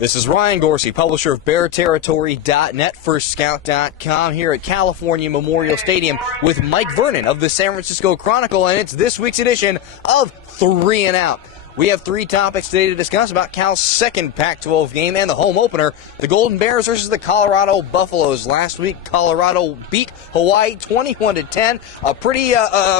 This is Ryan Gorsey, publisher of BearTerritory.net, FirstScout.com, here at California Memorial Stadium with Mike Vernon of the San Francisco Chronicle, and it's this week's edition of 3 and Out. We have 3 topics today to discuss about Cal's second Pac-12 game and the home opener, the Golden Bears versus the Colorado Buffaloes. Last week, Colorado beat Hawaii 21-10, a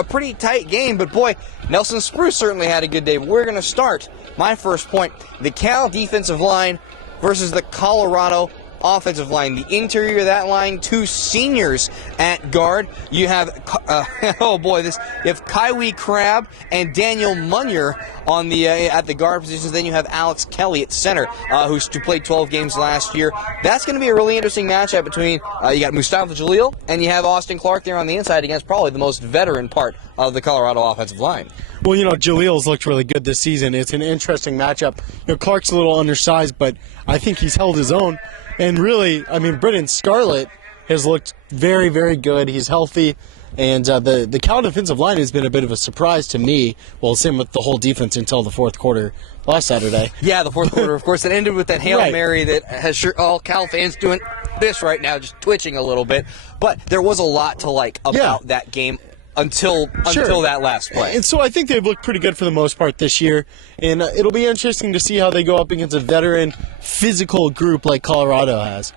pretty tight game, but boy, Nelson Spruce certainly had a good day. But we're going to start, my first point, the Cal defensive line versus the Colorado offensive line. The interior of that line, 2 seniors at guard. You have, you have Kaiwi Crabb and Daniel Munier on the at the guard positions. Then you have Alex Kelly at center, who played 12 games last year. That's going to be a really interesting matchup between, you got Mustafa Jalil and you have Austin Clark there on the inside against probably the most veteran part of the Colorado offensive line. Well, Jalil's looked really good this season. It's an interesting matchup. Clark's a little undersized, but I think he's held his own. And really, Brennan Scarlett has looked very, very good. He's healthy. And the Cal defensive line has been a bit of a surprise to me. Well, same with the whole defense until the fourth quarter last Saturday. Yeah, the fourth quarter, of course. It ended with that Hail Mary that has all Cal fans doing this right now, just twitching a little bit. But there was a lot to like about that game. Until that last play. And so I think they've looked pretty good for the most part this year. And it'll be interesting to see how they go up against a veteran, physical group like Colorado has.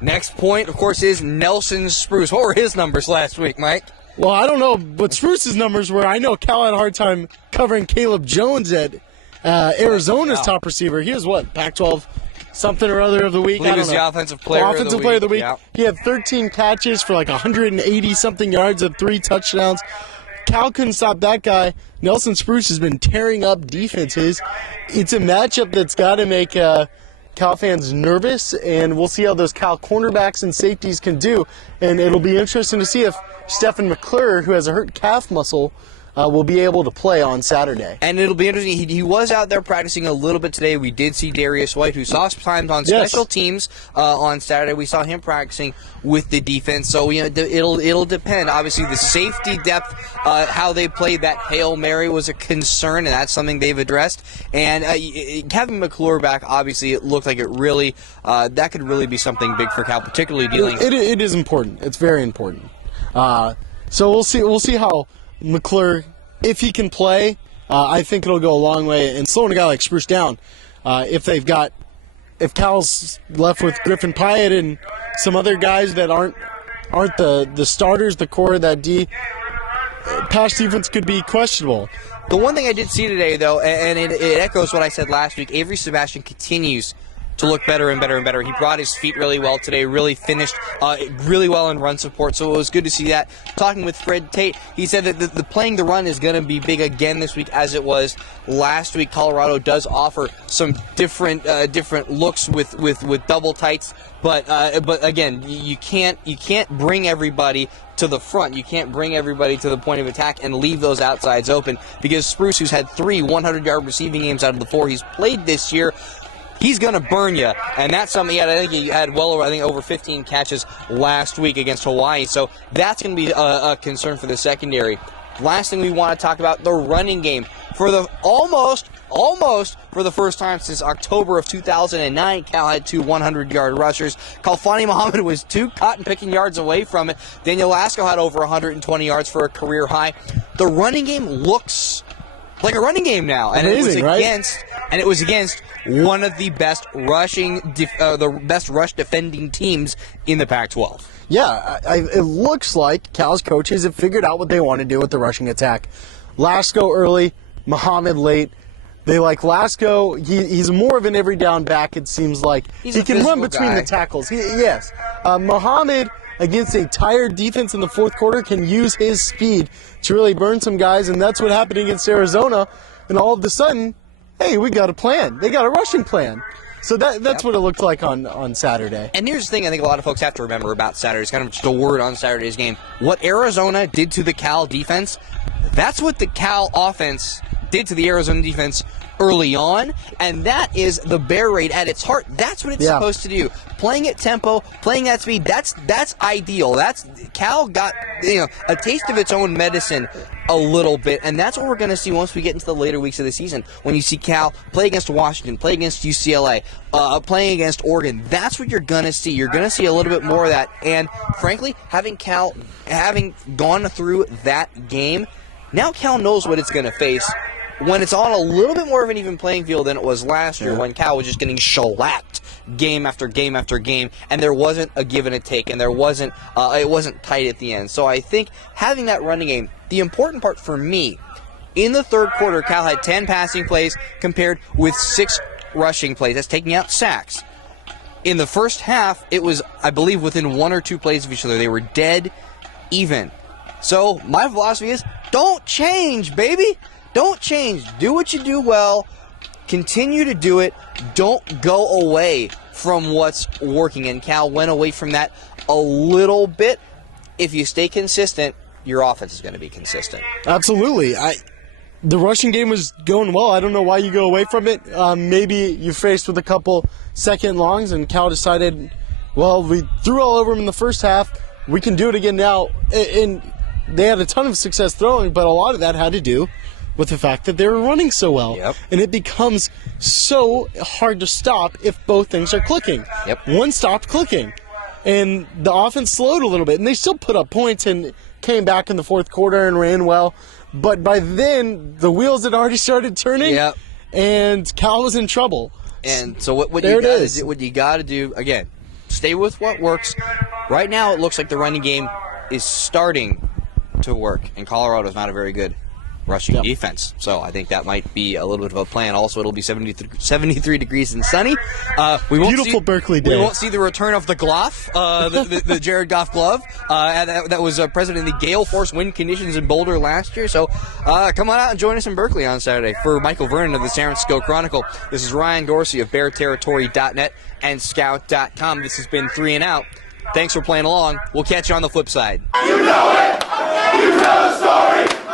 Next point, of course, is Nelson Spruce. What were his numbers last week, Mike? Well, I don't know what Spruce's numbers were. I know Cal had a hard time covering Caleb Jones at Arizona's top receiver. He was, Pac-12 something or other of the week? I believe he was the offensive player of the week. Yeah. He had 13 catches for 180-something yards and 3 touchdowns. Cal couldn't stop that guy. Nelson Spruce has been tearing up defenses. It's a matchup that's got to make Cal fans nervous, and we'll see how those Cal cornerbacks and safeties can do. And it'll be interesting to see if Stephen McClure, who has a hurt calf muscle, will be able to play on Saturday. And it'll be interesting. He was out there practicing a little bit today. We did see Darius White, who saw times on special teams on Saturday. We saw him practicing with the defense. So it'll depend. Obviously, the safety depth, how they played that Hail Mary was a concern, and that's something they've addressed. And having McClure back, obviously, it looked like it really that could really be something big for Cal, particularly dealing. It is important. It's very important. So we'll see. We'll see how McClure, if he can play, I think it'll go a long way in slowing a guy like Spruce down. If Cal's left with Griffin Pyatt and some other guys that aren't the starters, the core of that D, pass defense could be questionable. The one thing I did see today, though, and it echoes what I said last week, Avery Sebastian continues to look better and better and better. He brought his feet really well today, really finished really well in run support, so it was good to see that. Talking with Fred Tate, he said that the playing the run is going to be big again this week as it was last week. Colorado does offer some different looks with double tights, but again, you can't bring everybody to the front. You can't bring everybody to the point of attack and leave those outsides open, because Spruce, who's had 3 100-yard receiving games out of the 4 he's played this year, he's going to burn you, and that's something. I think he had over 15 catches last week against Hawaii, so that's going to be a concern for the secondary. Last thing we want to talk about, the running game. For the almost for the first time since October of 2009, Cal had 2 100-yard rushers. Khalfani Muhammad was 2 cotton-picking yards away from it. Daniel Lasco had over 120 yards for a career high. The running game looks like a running game now, and amazing, it was against one of the best rush defending teams in the Pac-12. Yeah, it looks like Cal's coaches have figured out what they want to do with the rushing attack. Lasco early, Muhammad late. They like Lasco. He's more of an every down back, it seems like. He can run between the tackles. Yes. Muhammad, against a tired defense in the fourth quarter, can use his speed to really burn some guys, and that's what happened against Arizona. And all of a sudden, hey, we got a plan. They got a rushing plan. So that's what it looked like on Saturday. And here's the thing I think a lot of folks have to remember about Saturday. It's kind of just a word on Saturday's game. What Arizona did to the Cal defense, that's what the Cal offense did to the Arizona defense early on, and that is the Bear Raid at its heart. That's what it's supposed to do. Playing at tempo, playing at speed, that's ideal. Cal got a taste of its own medicine a little bit, and that's what we're going to see once we get into the later weeks of the season. When you see Cal play against Washington, play against UCLA, playing against Oregon, that's what you're going to see. You're going to see a little bit more of that, and frankly, having gone through that game, now Cal knows what it's going to face when it's on a little bit more of an even playing field than it was last year, when Cal was just getting shellacked game after game after game, and there wasn't a give and a take, and it wasn't tight at the end. So I think having that running game, the important part for me, in the third quarter, Cal had 10 passing plays compared with 6 rushing plays. That's taking out sacks. In the first half, it was, I believe, within 1 or 2 plays of each other. They were dead even. So my philosophy is, don't change, baby. Don't change. Do what you do well. Continue to do it. Don't go away from what's working. And Cal went away from that a little bit. If you stay consistent, your offense is going to be consistent. Absolutely. The rushing game was going well. I don't know why you go away from it. Maybe you're faced with a couple second longs, and Cal decided, well, we threw all over them in the first half. We can do it again now. And they had a ton of success throwing, but a lot of that had to do with the fact that they were running so well. Yep. And it becomes so hard to stop if both things are clicking. Yep. One stopped clicking, and the offense slowed a little bit, and they still put up points and came back in the fourth quarter and ran well. But by then, the wheels had already started turning, Yep. and Cal was in trouble. And so what you got to do, again, stay with what works. Right now, it looks like the running game is starting to work, and Colorado's not a very good rushing defense. So I think that might be a little bit of a plan. Also, it'll be 73 degrees and sunny. Beautiful Berkeley day. We won't see the return of the glove, the Jared Goff glove. That was present in the gale force wind conditions in Boulder last year. So come on out and join us in Berkeley on Saturday. For Michael Vernon of the San Francisco Chronicle, this is Ryan Dorsey of BearTerritory.net and Scout.com. This has been 3 and Out. Thanks for playing along. We'll catch you on the flip side. You know it! You tell the story!